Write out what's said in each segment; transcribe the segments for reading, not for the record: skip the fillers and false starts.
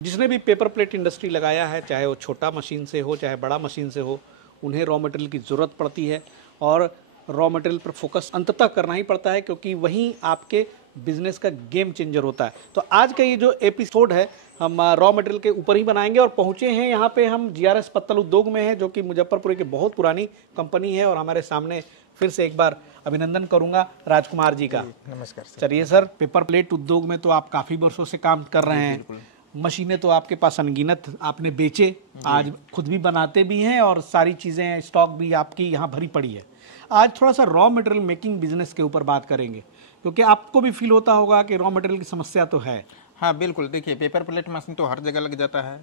जिसने भी paper plate industry लगाया है, चाहे वो छोटा मशीन से हो चाहे बड़ा मशीन से हो, उन्हें रॉ मटेरियल की ज़रूरत पड़ती है और रॉ मटेरियल पर फोकस अंततः करना ही पड़ता है, क्योंकि वहीं आपके बिजनेस का गेम चेंजर होता है। तो आज का ये जो एपिसोड है हम रॉ मटेरियल के ऊपर ही बनाएंगे और पहुंचे हैं यहाँ पे हम जीआरएस पत्तल उद्योग में है, जो कि मुजफ्फरपुर की बहुत पुरानी कंपनी है। और हमारे सामने फिर से एक बार अभिनंदन करूंगा राजकुमार जी का। नमस्कार सर। चलिए सर, पेपर प्लेट उद्योग में तो आप काफ़ी वर्षों से काम कर रहे हैं, मशीनें तो आपके पास अनगिनत आपने बेचे, आज खुद भी बनाते भी हैं और सारी चीज़ें स्टॉक भी आपकी यहाँ भरी पड़ी है। आज थोड़ा सा रॉ मटेरियल मेकिंग बिजनेस के ऊपर बात करेंगे, क्योंकि आपको भी फील होता होगा कि रॉ मटेरियल की समस्या तो है। हाँ बिल्कुल, देखिए पेपर प्लेट मशीन तो हर जगह लग जाता है।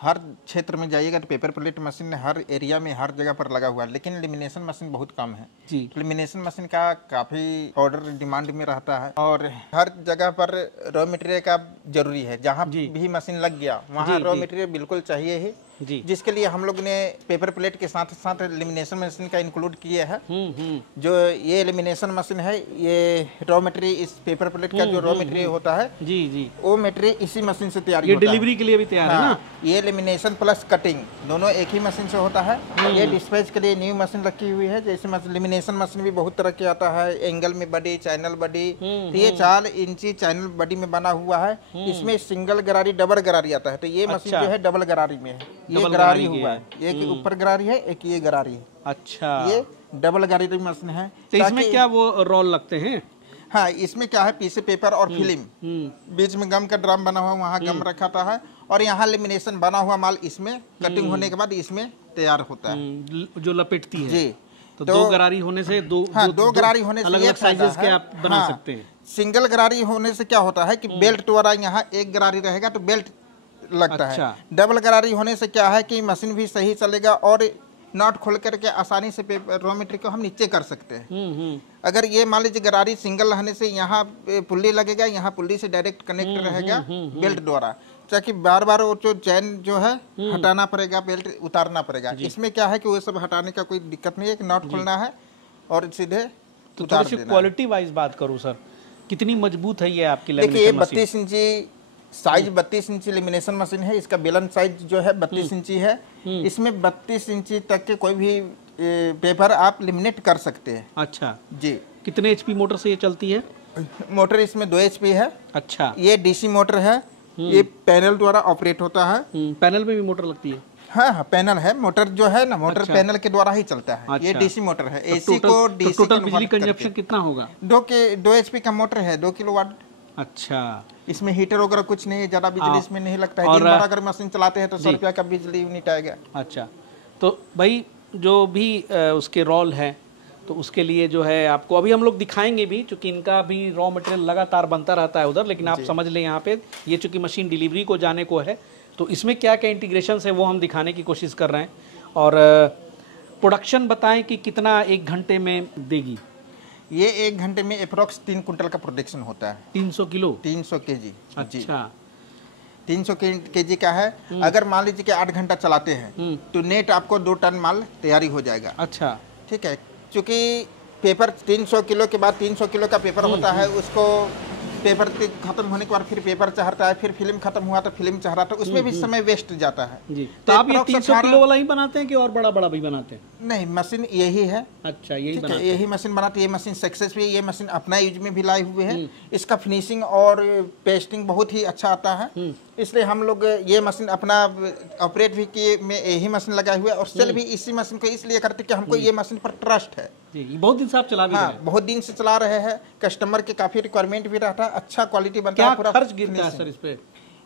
हर क्षेत्र में जाइएगा तो पेपर प्लेट मशीन हर एरिया में हर जगह पर लगा हुआ है, लेकिन लेमिनेशन मशीन बहुत कम है जी। लेमिनेशन मशीन का काफ़ी ऑर्डर डिमांड में रहता है और हर जगह पर रॉ मटेरियल का जरूरी है। जहाँ भी मशीन लग गया वहाँ रॉ मटेरियल बिल्कुल चाहिए ही जी। जिसके लिए हम लोग ने पेपर प्लेट के साथ साथ लेमिनेशन मशीन का इंक्लूड किए है। जो ये लेमिनेशन मशीन है, ये रॉ मटेरियल इस पेपर प्लेट का जो रॉ मटेरियल होता है जी जी, वो मटेरियल इसी मशीन से तैयार ये होता है। डिलीवरी के लिए भी तैयार है ना? ये लेमिनेशन प्लस कटिंग दोनों एक ही मशीन से होता है। ये डिस्पैच के लिए न्यू मशीन रखी हुई है। जैसे लेमिनेशन मशीन भी बहुत तरह के आता है, एंगल में बडी, चैनल बडी। तो ये 4 इंची चैनल बडी में बना हुआ है। इसमें सिंगल गरारी डबल गरारी आता है। तो ये मशीन जो है डबल गरारी में है, ये गरारी हुआ है, एक ऊपर गरारी है, एक ये गरारी है। अच्छा, ये डबल गरारी मशीन है। तो इसमें क्या वो रोल लगते हैं? हाँ, इसमें क्या है, पीछे पेपर और फिल्म, बीच में गम का ड्रम बना हुआ, वहाँ गम रखा था है और यहाँ लेमिनेशन बना हुआ माल इसमें कटिंग होने के बाद इसमें तैयार होता है, जो लपेटती है। जी। तो 2 गरारी होने से दो गरारी होने से अलग-अलग साइजेस के आप बना सकते हैं। सिंगल गरारी होने से क्या होता है कि बेल्ट द्वारा यहाँ एक गरारी रहेगा तो बेल्ट लगता है। डबल गरारी होने से क्या है कि मशीन भी सही चलेगा और नॉट खोल करके आसानी से रॉ मटेरियल को हम नीचे कर सकते हैं। अगर ये मान लीजिए गरारी सिंगल रहने से यहाँ पुल्ली लगेगा, यहाँ पुल्ली से डायरेक्ट कनेक्ट रहेगा बेल्ट द्वारा, ताकि बार बार वो जो चैन जो है हटाना पड़ेगा, बेल्ट उतारना पड़ेगा। इसमें क्या है कि वो सब हटाने का कोई दिक्कत नहीं है, कि नॉट खोलना है और सीधे तो थोड़ी सी क्वालिटी वाइज बात करूँ सर, कितनी मजबूत है ये आपकी? देखिए ये 32 इंची साइज 32 इंची लेमिनेशन मशीन है। इसका बेलन साइज जो है 32 इंची है। इसमें 32 इंची तक के कोई भी पेपर आप लेमिनेट कर सकते हैं। अच्छा जी। कितने एचपी मोटर से ये चलती है? मोटर इसमें 2 एचपी है। अच्छा। ये डीसी मोटर है, ये पैनल द्वारा ऑपरेट होता है। पैनल में भी मोटर लगती है? हाँ, पैनल है, मोटर जो है ना, मोटर पैनल के द्वारा ही चलता है। अच्छा। ये डीसी मोटर है। एसी को डीसी टोटल बिजली कंजप्शन कितना होगा? 2 एचपी का मोटर है, 2 किलोवाट। अच्छा, इसमें हीटर वगैरह कुछ नहीं है, ज्यादा बिजली इसमें नहीं लगता है। दिन भर अगर मशीन चलाते हैं तो 100 रुपया का बिजली यूनिट आएगा। अच्छा, तो भाई जो भी उसके रोल है तो उसके लिए जो है आपको अभी हम लोग दिखाएंगे भी, चूंकि इनका भी रॉ मटेरियल लगातार बनता रहता है उधर, लेकिन आप समझ लें यहाँ पे ये चूंकि मशीन डिलीवरी को जाने को है तो इसमें क्या क्या इंटीग्रेशन है वो हम दिखाने की कोशिश कर रहे हैं। और प्रोडक्शन बताएं कि कितना 1 घंटे में देगी? ये 1 घंटे में अप्रोक्स 3 कुंटल का प्रोडक्शन होता है। 300 किलो? 300 केजी। अच्छा, 300 केजी का है। अगर मान लीजिए कि 8 घंटा चलाते हैं तो नेट आपको 2 टन माल तैयारी हो जाएगा। अच्छा, ठीक है, क्योंकि पेपर 300 किलो के बाद 300 किलो का पेपर होता है, उसको पेपर खत्म होने के बाद फिर पेपर चढ़ता है, फिर फिल्म खत्म हुआ तो फिल्म चढ़ रहा, तो उसमें भी समय वेस्ट जाता है जी। तो आप ये 300 किलो वाला ही बनाते हैं कि और बड़ा बड़ा भी बनाते हैं? नहीं, मशीन यही है। अच्छा, यही मशीन बनाते हैं। ये मशीन सक्सेस भी है, ये मशीन अपना यूज में भी लाए हुए हैं। इसका फिनिशिंग और पेस्टिंग बहुत ही अच्छा आता है, इसलिए हम लोग ये मशीन अपना ऑपरेट भी किए में यही मशीन लगाए हुए और सेल भी इसी मशीन को इसलिए करते कि हमको ये मशीन पर ट्रस्ट है। जी, बहुत दिन से आप चला भी रहे हैं? बहुत दिन से चला रहे हैं। कस्टमर के काफी रिक्वायरमेंट भी रहता है, अच्छा क्वालिटी बनता है। पूरा खर्च गिरता है सर इस पे?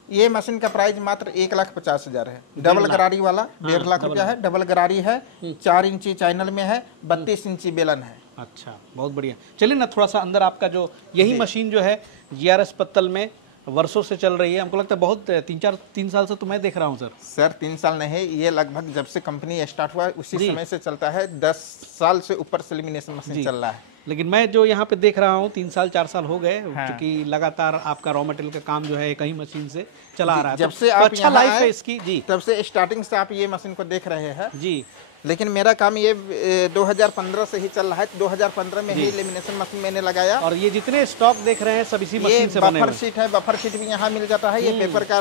ये मशीन का प्राइस मात्र 1,50,000 है। डबल गरारी वाला 1.5 लाख रुपया है। डबल गरारी है, 4 इंची चैनल में है, 32 इंची बेलन है। अच्छा, बहुत बढ़िया। चलिए ना थोड़ा सा अंदर आपका जो यही मशीन जो है जीआरएस पत्तल में वर्षों से चल रही है, हमको लगता है बहुत 3 साल से तो मैं देख रहा हूँ सर 3 साल नहीं, ये लगभग जब से कंपनी स्टार्ट हुआ उसी समय से चलता है। 10 साल से ऊपर से लेमिनेशन मशीन चल रहा है। लेकिन मैं जो यहाँ पे देख रहा हूँ 3 साल 4 साल हो गए, हाँ। क्योंकि लगातार आपका रॉ मटेरियल का काम जो है एक ही मशीन से चला आ रहा है। जब तो से आप अच्छा यहाँ लाइफ है आए, इसकी जी। तब से स्टार्टिंग से आप ये मशीन को देख रहे हैं जी। लेकिन मेरा काम ये 2015 से ही चल रहा है। 2015 में ही लेमिनेशन मशीन मैंने लगाया। और ये जितने स्टॉक देख रहे हैं सब इसी ये मशीन से बने बफर हुए। शीट है, बफर शीट भी यहाँ मिल जाता है। ये पेपर का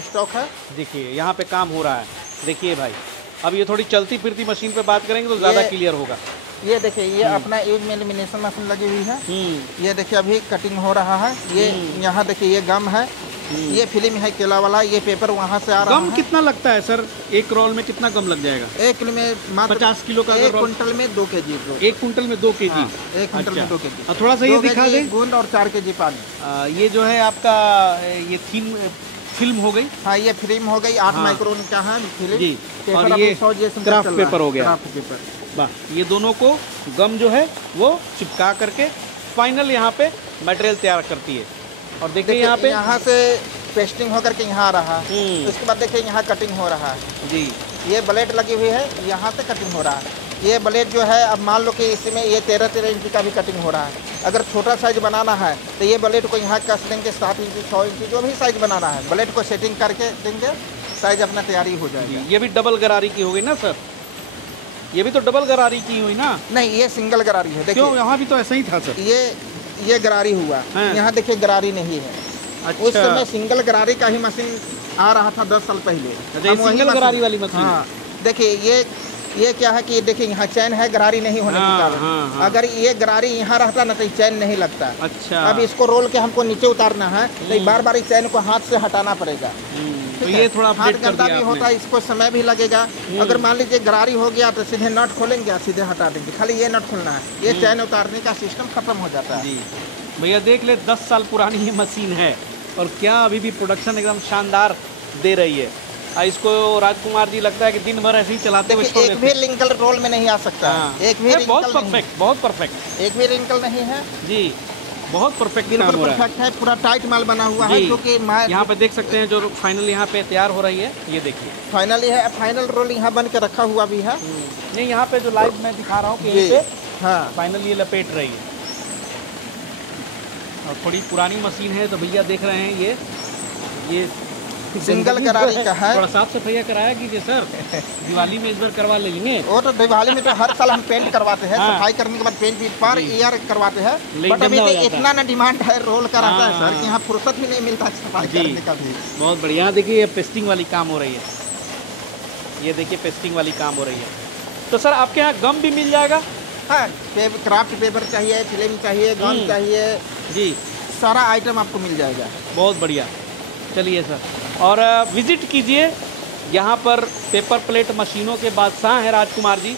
स्टॉक है। देखिए यहाँ पे काम हो रहा है, देखिए भाई। अब ये थोड़ी चलती फिरती मशीन पे बात करेंगे तो ज़्यादा क्लियर होगा। ये देखिए, ये अपना यूज में लेमिनेशन मशीन लगी हुई है। ये देखिए अभी कटिंग हो रहा है। ये यहाँ देखिए ये गम है, ये फिल्म है केला वाला, ये पेपर वहाँ से आ रहा है। गम कितना लगता है सर? एक रोल में कितना गम लग जाएगा? 1 किलो में मात्र 50 किलो का 1 कुंटल में 2 kg। 1 कुंटल में 2 kg। 1 कुंटल में 2 kg। और थोड़ा सा ये दिखा दें, गुंद और 4 kg पानी। ये जो है आपका ये थीम फिल्म हो गई। हाँ, ये फिल्म हो गई 8 माइक्रोन का है फिल्म जी। पेपर। और अभी ये 100 GSM क्राफ्ट पेपर हो गया। Craft paper. वाह, ये दोनों को गम जो है वो चिपका करके फाइनल यहाँ पे मटेरियल तैयार करती है। और देखिए यहाँ पे यहाँ से पेस्टिंग होकर के यहाँ आ रहा है। उसके बाद देखिए यहाँ कटिंग हो रहा है जी। ये ब्लेड लगी हुई है, यहाँ से कटिंग हो रहा है। ये ब्लेड जो है, अब मान लो कि इसमें ये 13 इंच का भी कटिंग हो रहा है। अगर छोटा साइज बनाना है तो ये ब्लेड को यहाँ कस देंगे, 7 इंच 6 इंच जो भी साइज बनाना है, ब्लेड को सेटिंग करके देंगे, साइज अपना तैयारी हो जाएगी। ये भी डबल गरारी की हो गई ना सर? ये भी तो डबल गरारी की हुई ना? नहीं, ये सिंगल गरारी है। देखिए क्यों, यहाँ भी तो ऐसा ही था सर। ये गरारी हुआ, यहाँ देखिए गरारी नहीं है। अच्छा। उस समय सिंगल गरारी का ही मशीन आ रहा था 10 साल पहले। अच्छा, ये सिंगल गरारी वाली मशीन। हाँ, देखिए ये क्या है कि देखिए यहाँ चैन है, गरारी नहीं होने के कारण। अगर ये गरारी यहाँ रहता ना तो चैन नहीं लगता। अच्छा। अब इसको रोल के हमको नीचे उतारना है तो बार बार इस चैन को हाथ से हटाना पड़ेगा। तो ये थोड़ा हाथ गंदा भी होता है, इसको समय भी लगेगा। अगर मान लीजिए गरारी हो गया तो सीधे नट खोलेंगे, सीधे हटा देंगे, खाली ये नट खोलना है, ये चैन उतारने का सिस्टम खत्म हो जाता है। जी भैया देख ले, 10 साल पुरानी ये मशीन है और क्या अभी भी प्रोडक्शन एकदम शानदार दे रही है। इसको राजकुमार जी लगता है कि दिन भर ऐसे ही चलाते हुए छोड़ देते हैं। एक भी रिंकल रोल में नहीं आ सकता। एक भी बहुत परफेक्ट, बहुत परफेक्ट। एक भी रिंकल नहीं है जी, बहुत परफेक्ट। बिल्कुल परफेक्ट है, पूरा टाइट माल बना हुआ है। क्योंकि यहाँ पे देख सकते हैं जो फाइनल यहाँ पे तैयार हो रही है, ये देखिए फाइनली है। फाइनल रोल यहाँ बन के रखा हुआ भी है। नहीं, यहाँ पे जो लाइव मैं दिखा रहा हूँ कि यहीं पे हाँ फाइनल ये लपेट रही है। और थोड़ी पुरानी मशीन है तो भैया देख रहे हैं ये सिंगल गरारी का है। थोड़ा साफ सफाई कराया कीजिए सर, दिवाली में इस बार करवा लेंगे। वो तो दिवाली में तो हर साल हम पेंट करवाते हैं। सफाई करने के बाद पेंट भी पर ईयर करवाते हैं। बट अभी इतना ना डिमांड है रोल का रहता है सर कि यहाँ फुर्सत भी नहीं मिलता सफाई करने का भी। बहुत बढ़िया। देखिए ये पेस्टिंग वाली काम हो रही है, ये देखिए पेस्टिंग वाली काम हो रही है। तो सर आपके यहाँ गम भी मिल जाएगा? हाँ, क्राफ्ट पेपर चाहिए, फिल्म चाहिए, गम चाहिए जी, सारा आइटम आपको मिल जाएगा। बहुत बढ़िया। चलिए सर, और विजिट कीजिए यहाँ पर। पेपर प्लेट मशीनों के बादशाह हैं राजकुमार जी।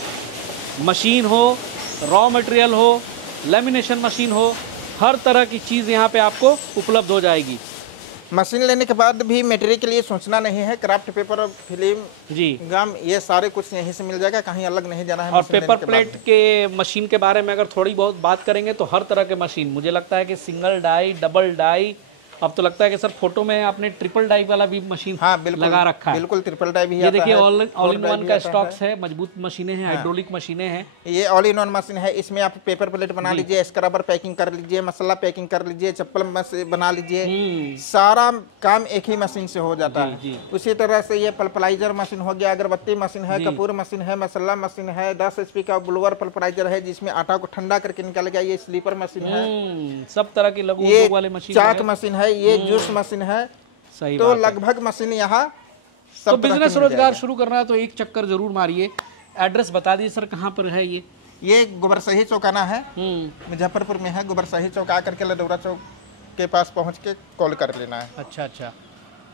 मशीन हो, रॉ मटेरियल हो, लेमिनेशन मशीन हो, हर तरह की चीज़ यहाँ पे आपको उपलब्ध हो जाएगी। मशीन लेने के बाद भी मटेरियल के लिए सोचना नहीं है। क्राफ्ट पेपर, फिल्म जी, गम, ये सारे कुछ यहीं से मिल जाएगा, कहीं अलग नहीं जाना है। और पेपर प्लेट के मशीन के बारे में अगर थोड़ी बहुत बात करेंगे तो हर तरह के मशीन, मुझे लगता है कि सिंगल डाई, डबल डाई, अब तो लगता है कि सर फोटो में आपने ट्रिपल डाई वाला भी मशीन लगा रखा है। बिल्कुल ट्रिपल डाई भी ये देखिए ऑल इन वन का स्टॉक्स है, मजबूत मशीनें हैं, हाइड्रोलिक मशीनें हैं। ये ऑल इन वन मशीन है। इसमें आप पेपर प्लेट बना लीजिए, स्क्रबर पैकिंग कर लीजिए, मसाला पैकिंग कर लीजिए, चप्पल बना लीजिए, सारा काम एक ही मशीन से हो जाता है। उसी तरह से ये पल्पराइजर मशीन हो गया, अगरबत्ती मशीन है, कपूर मशीन है, मसाला मशीन है, 10 HP का ब्लोअर पल्पराइजर है जिसमें आटा को ठंडा करके निकालेगा, ये स्लीपर मशीन है। सब तरह की लघु उद्योग वाले मशीन, चाक मशीन है, ये जूस मशीन है। सही तो लगभग मशीन यहाँ तो बिजनेस रोजगार शुरू करना है तो एक चक्कर जरूर मारिए। एड्रेस बता दीजिए सर, कहाँ पर है ये गोबरसही चौकाना है, मुजफ्फरपुर में है। गोबरसही चौक आकर के लडौरा चौक के पास पहुँच के कॉल कर लेना है। अच्छा अच्छा,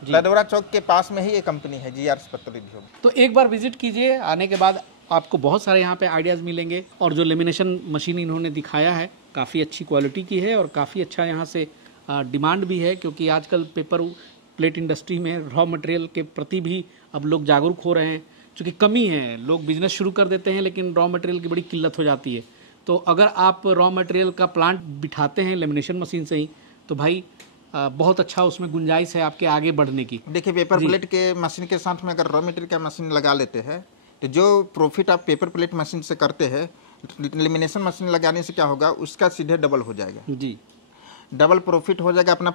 लडौरा चौक के पास में ही ये कंपनी है, GRS पेट्रोलियम। तो एक बार विजिट कीजिए, आने के बाद आपको बहुत सारे यहाँ पे आइडियाज़ मिलेंगे। और जो लेमिनेशन मशीन इन्होंने दिखाया है काफ़ी अच्छी क्वालिटी की है और काफ़ी अच्छा यहाँ से डिमांड भी है, क्योंकि आजकल पेपर प्लेट इंडस्ट्री में रॉ मटेरियल के प्रति भी अब लोग जागरूक हो रहे हैं। क्योंकि कमी है, लोग बिजनेस शुरू कर देते हैं लेकिन रॉ मटेरियल की बड़ी किल्लत हो जाती है। तो अगर आप रॉ मटेरियल का प्लांट बिठाते हैं लेमिनेशन मशीन से ही, तो भाई बहुत अच्छा उसमें गुंजाइश है आपके आगे बढ़ने की। देखिए पेपर प्लेट के मशीन के साथ में अगर रॉ मटेरियल का मशीन लगा लेते हैं तो जो प्रॉफिट आप पेपर प्लेट मशीन से करते हैं लेमिनेशन मशीन लगाने से क्या होगा, उसका सीधे डबल हो जाएगा जी, डबल प्रॉफिट हो जाएगा अपना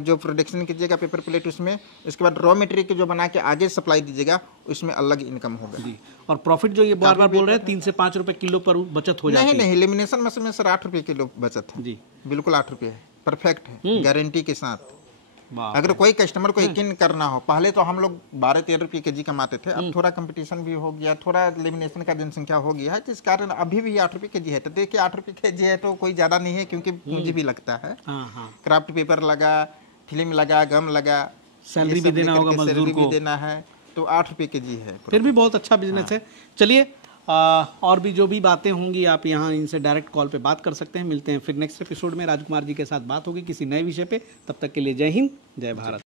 जो प्रोडक्शन कीजिएगा पेपर प्लेट उसमें, इसके बाद रॉ मटेरियल के जो बना के आगे सप्लाई दीजिएगा उसमें अलग इनकम होगा जी। और प्रॉफिट जो ये बार बार बोल रहे हैं 3 से 5 रुपए किलो पर बचत हो जाती है। नहीं, लेमिनेशन मशीन में सर 8 रुपये किलो बचत है जी, बिल्कुल 8 रुपये है, परफेक्ट है, गारंटी के साथ। वाह। अगर कोई कस्टमर को यकीन करना हो, पहले तो हम लोग 12-13 रुपये केजी कमाते थे, अब थोड़ा कंपटीशन भी हो गया, थोड़ा लेमिनेशन का जनसंख्या हो गया है, जिस कारण अभी भी 8 रुपये केजी है। तो देखिए 8 रुपये केजी है तो कोई ज़्यादा नहीं है, क्योंकि पूंजी भी लगता है, हाँ हाँ, क्राफ्ट पेपर लगा, फिल्म लगा, गम लगा, सैलरी भी देना होगा मजदूर सैलरी भी को, देना है, तो 8 रुपये केजी है। फिर भी बहुत अच्छा बिजनेस है। चलिए और भी जो भी बातें होंगी आप यहाँ इनसे डायरेक्ट कॉल पे बात कर सकते हैं। मिलते हैं फिर नेक्स्ट एपिसोड में, राजकुमार जी के साथ बात होगी किसी नए विषय पे। तब तक के लिए जय हिंद, जय भारत।